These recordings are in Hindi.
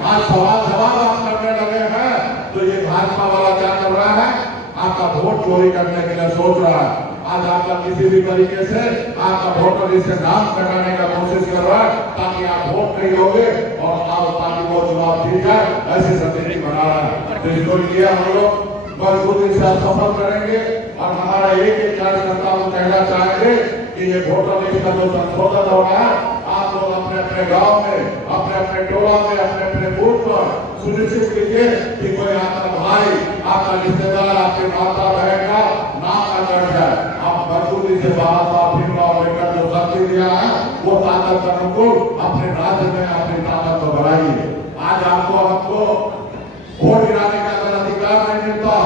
आज सवाल जवाब आप करने लगे हैं तो ये भाजपा वाला क्या कर रहा है, आपका वोट चोरी करने के लिए सोच रहा है। आज आपका किसी भी तरीके से आपका वोटर लिस्ट से नाम कटाने का कोशिश कर रहा है ताकि आप वोट नहीं होगे और आप पार्टी को जवाब दी जाए, ऐसी रणनीति बना रहा है। तो इसको लिए हम लोग मजबूती से सफल करेंगे और हमारा एक कार्यकर्ता को कहना चाहेंगे कि ये वोटर लिस्ट का जो संशोधन हो रहा है, आप लोग अपने अपने गांव में, अपने अपने टोला में, अपने अपने बूथ पर सुनिश्चित कीजिए कि कोई आपका भाई, आपका रिश्तेदार, आपके माता बहन का नाम न कट जाए। आप मजबूती से लेकर जो शक्ति दिया है वो ताकत का अनुकूल अपने राज्य में अपनी ताकत को बढ़ाइए। आज आपको हमको वोट गिराने का अगर अधिकार नहीं मिलता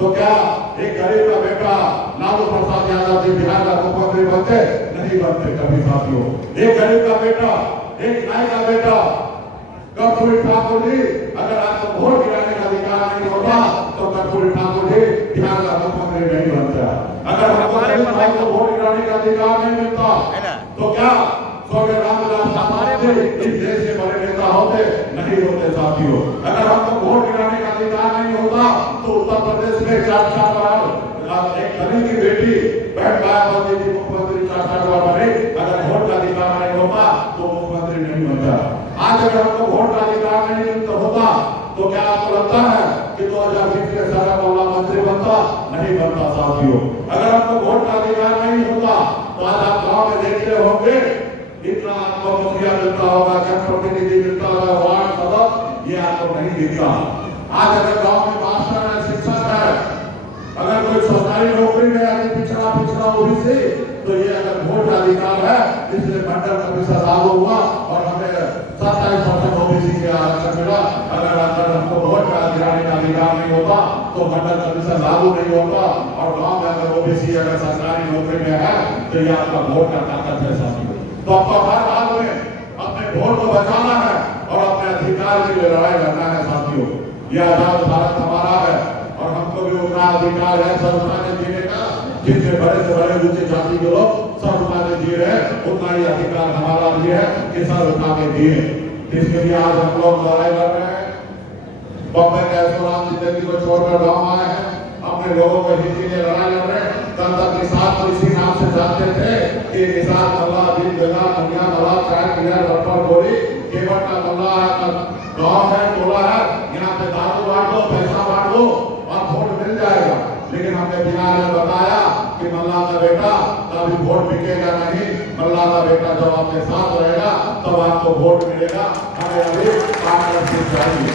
तो क्या एक गरीब का बेटा लालू प्रसाद यादव जी बिहार का मुख्यमंत्री बनते? नहीं बनते कभी साथियों। एक गरीब का बेटा, एक नाई का बेटा कर्पूरी ठाकुर जी, अगर आपको वोट गिराने का अधिकार नहीं होता तो कर्पूरी ठाकुर जी बिहार का मुख्यमंत्री नहीं बनता। अगर हमको वोट गिराने का अधिकार नहीं मिलता तो क्या स्वर्गीय रामविलास इस देश के बड़े नेता होते? नहीं होते साथियों। अगर हमको वोट गिराने का अधिकार नहीं होता तो उत्तर प्रदेश में 4-4 बार एक दलित की बेटी बहन मायावती जी मुख्यमंत्री 4-4 बार बने। अगर वोट का अधिकार नहीं होता तो मुख्यमंत्री नहीं बनता। आज अगर हमको वोट का अधिकार नहीं होता तो क्या आपको लगता है कि 2020 में सारा मामला मंत्री बनता? नहीं बनता साथियों। अगर हमको वोट का अधिकार नहीं होता तो आज आप गांव में देखते होंगे इतना आपको मुखिया मिलता होगा, जनप्रतिनिधि मिलता होगा, वार्ड सदस्य, ये आपको नहीं दिखता। आज अगर गांव में मास्टर है, शिक्षक है, अगर कोई सरकारी नौकरी में आगे पिछड़ा ओबीसी, तो ये अगर वोट का अधिकार है, इसलिए मंडल कमीशन लागू हुआ और हमें 27% ओबीसी के आरक्षण मिला। अगर हमको वोट का गिराने का अधिकार नहीं होता तो मंडल कमीशन लागू नहीं होता और गांव में अगर ओबीसी अगर सरकारी नौकरी में है तो ये आपका वोट का ताकत है साथियों। तो आपको हर हाल में अपने वोट को बचाना है और अपने अधिकार के लिए लड़ाई लड़ना है साथियों। यह आजाद भारत हमारा है और हमको भी उतना अधिकार है सब उठाने जीने का, जिनसे बड़े से बड़े ऊंचे जाति के लोग सब उठाने जी रहे, उतना ही अधिकार हमारा भी है कि सब उठा के दिए। इसके लिए आज हम लोग लड़ाई लड़ रहे हैं। बॉम्बे के ऐशोराम जिंदगी को छोड़कर गाँव आए हैं, अपने लोगों को हिंदी में लड़ाई लड़ रहे हैं। कल तक निषाद को इसी नाम से जानते थे कि निषाद मल्ला दिन जगह दुनिया मल्ला चाय पिया रफ्फर गोली केवट का मल्ला है, गाँव है, टोला है, यहाँ पे दारू बांट दो, पैसा बांट दो और वोट मिल जाएगा। लेकिन हमने बिहार में बताया कि मल्ला का बेटा कभी वोट बिकेगा नहीं, मल्ला का बेटा जब आपके साथ रहेगा तब आपको वोट मिलेगा। हमें अभी कांग्रेस से चाहिए।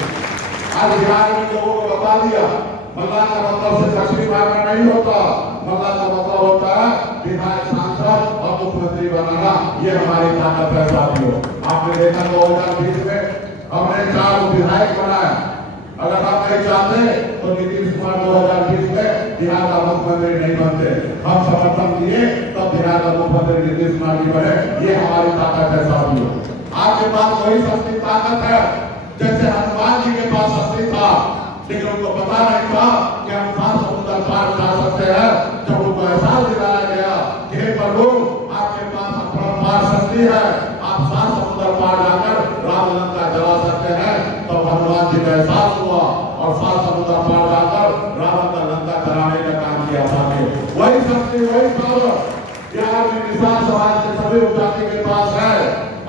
आज बिहार में लोगों को बता दिया मल्ला का मतलब से लक्ष्मी मांगना नहीं होता, मल्ला का मतलब होता है विधायक, सांसद और मुख्यमंत्री बनाना। ये हमारी ताकत है साथियों। आपने देखा 2020 में हमने 4 विधायक बनाए। अगर आप नहीं चाहते तो नीतीश कुमार 2020 में बिहार का मुख्यमंत्री नहीं बनते। हम समर्थन दिए तब बिहार का मुख्यमंत्री नीतीश कुमार जी बने। ये हमारी ताकत है साथियों। आपके पास वही शक्ति ताकत है जैसे हनुमान जी के पास शक्ति था, लेकिन उनको पता नहीं था कि हम 7 समुद्र पार जा सकते हैं। जब उनको एहसास दिलाया गया कि हे प्रभु आपके पास अपरंपार शक्ति है, आप 7 समुद्र पार जाकर राम लंका जला सकते हैं, तो हनुमान जी का एहसास हुआ और 7 समुद्र पार जाकर रावण का लंका जलाने का काम किया था। वही शक्ति, वही पावर बिहार में निषाद समाज के सभी उपजाति के पास है।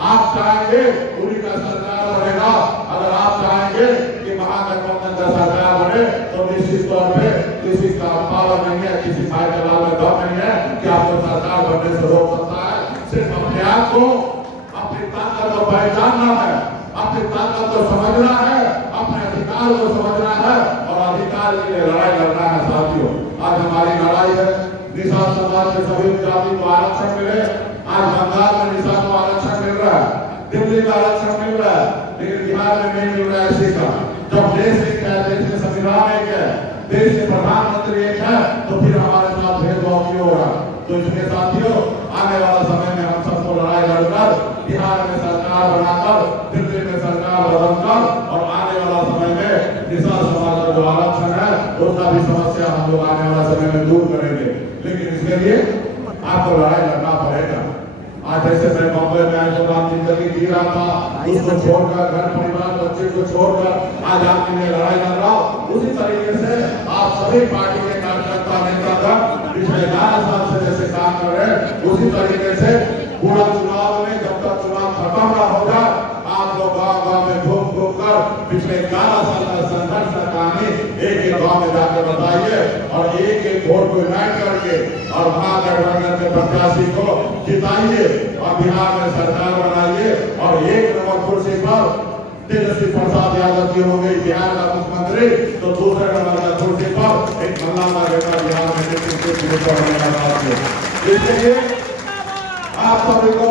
आप चाहेंगे पूरी का सरकार बनेगा, अगर आप चाहेंगे कि महागठबंधन का सरकार बने तो निश्चित तौर पे किसी का पावर नहीं है, किसी भाई का लाभ में दम नहीं है कि आपको सरकार बनने से रोक सकता है। सिर्फ अपने आप को, अपनी ताकत को पहचानना है, अपनी ताकत को समझना है, अपने अधिकार को समझना है और अधिकार के लिए लड़ाई लड़ना है साथियों। आज हमारी लड़ाई है निषाद समाज के सभी जाति को आरक्षण मिले। आज बंगाल में निषाद को आरक्षण मिल रहा है, दिल्ली में आरक्षण मिल रहा है, लेकिन बिहार में नहीं मिल रहा है। इसी का जब देश एक है, देश में संविधान एक है, देश के प्रधानमंत्री एक है, तो फिर हमारे साथ भेदभाव क्यों हो रहा? तो इसलिए साथियों आने वाला समय में हम सबको लड़ाई लड़कर बिहार में सरकार बनाकर, दिल्ली में सरकार बदलकर और आने वाला समय में निषाद समाज का जो आरक्षण है उसका भी समस्या हम लोग आने वाला समय में दूर करेंगे। लेकिन इसके लिए आपको लड़ाई लड़ना पड़ेगा। आज जैसे मैं बॉम्बे में ऐशोराम जिंदगी जी रहा था, उसको छोड़कर घर परिवार बच्चे को छोड़कर आज आपके लिए लड़ाई लड़ रहा हूं। उसी तरीके से आप सभी पार्टी के कार्यकर्ता नेतागण पिछले 11 साल से जैसे काम कर रहे हैं, उसी तरीके से पूरा चुनाव में जब तक चुनाव खत्म न हो जाए, आप लोग गाँव-गाँव में घूम कर पिछले 11 साल का संघर्ष का कहानी एक गाँव में जाकर बताइए और एक वोट को यूनाइट करके और महागठबंधन के प्रत्याशी को जिताइए और बिहार में सरकार बनाइए और 1 नंबर कुर्सी पर तेजस्वी प्रसाद यादव जी हो गई बिहार का मुख्यमंत्री, तो दूसरे नंबर का कुर्सी पर एक मल्लाना बेटा बिहार में इसलिए आप सभी को